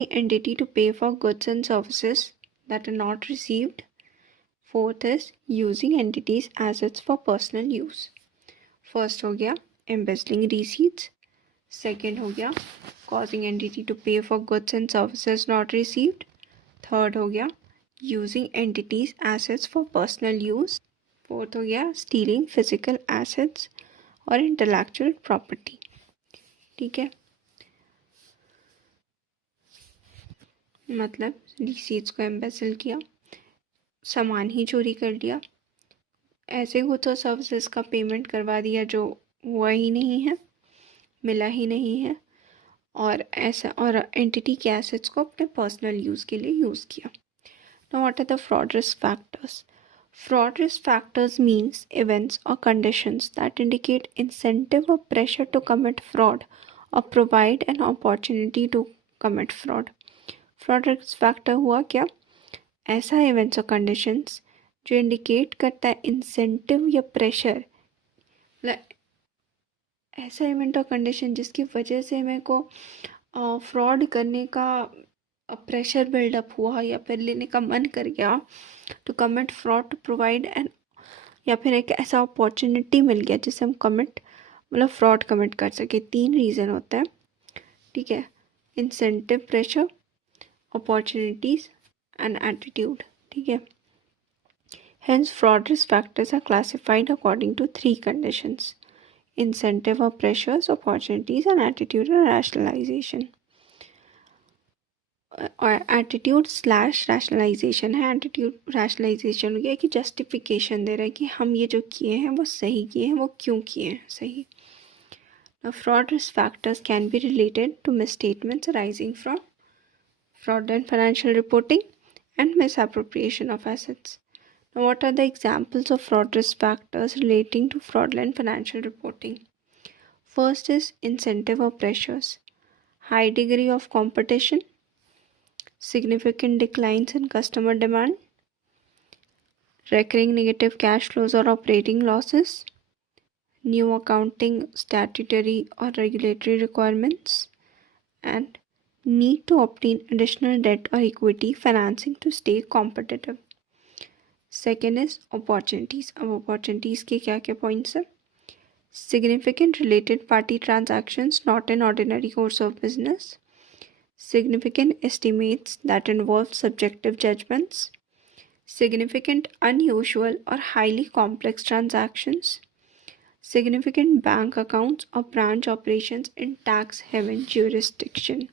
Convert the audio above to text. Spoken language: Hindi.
entity to pay for goods and services that are not received. Fourth is using entities assets for personal use. First हो गया embezzling receipts. सेकेंड हो गया causing entity to pay for goods and services not received. Third हो गया using entities assets for personal use. Fourth हो गया stealing physical assets और intellectual property. ठीक है, मतलब रिसीट्स को एम्बेसल किया, सामान ही चोरी कर लिया, ऐसे गुड्स और सर्विसेज का पेमेंट करवा दिया जो हुआ ही नहीं है, मिला ही नहीं है, और ऐसा और एंटिटी के एसेट्स को अपने पर्सनल यूज़ के लिए यूज़ किया. Now what are the fraud risk factors? Fraud risk factors means events or conditions that indicate incentive or pressure to commit fraud or provide an opportunity to commit fraud. Fraud risk factor हुआ क्या? ऐसा events और conditions जो इंडिकेट करता है इंसेंटिव या प्रेशर, ऐसा इवेंट और कंडीशन जिसकी वजह से मेरे को फ्रॉड करने का प्रेशर बिल्डअप हुआ या फिर लेने का मन कर गया to commit fraud to provide an, या फिर एक ऐसा अपॉर्चुनिटी मिल गया जिससे हम मतलब फ्रॉड कमिट कर सके. 3 रीज़न होता है. ठीक है, incentive, pressure, opportunities and attitude. ठीक है, hence fraud risk factors are classified according to 3 conditions: incentive or pressures, opportunities, and attitude and rationalization. और एटीट्यूड स्लैश रैशनलाइजेशन है. एटीट्यूड रैशनलाइजेशन हो गया कि जस्टिफिकेशन दे रहा है कि हम ये जो किए हैं वो सही किए हैं, वो क्यों किए हैं सही. Fraud risk factors can be related to misstatements arising from fraudulent financial reporting and misappropriation of assets. Now, what are the examples of fraud risk factors relating to fraudulent financial reporting? First is incentive or pressures, high degree of competition, significant declines in customer demand, recurring negative cash flows or operating losses, new accounting, statutory or regulatory requirements, and need to obtain additional debt or equity financing to stay competitive. Second is opportunities. अब opportunities के क्या क्या points हैं? Significant related party transactions not in ordinary course of business, significant estimates that involve subjective judgments, significant unusual or highly complex transactions, significant bank accounts or branch operations in tax haven jurisdiction.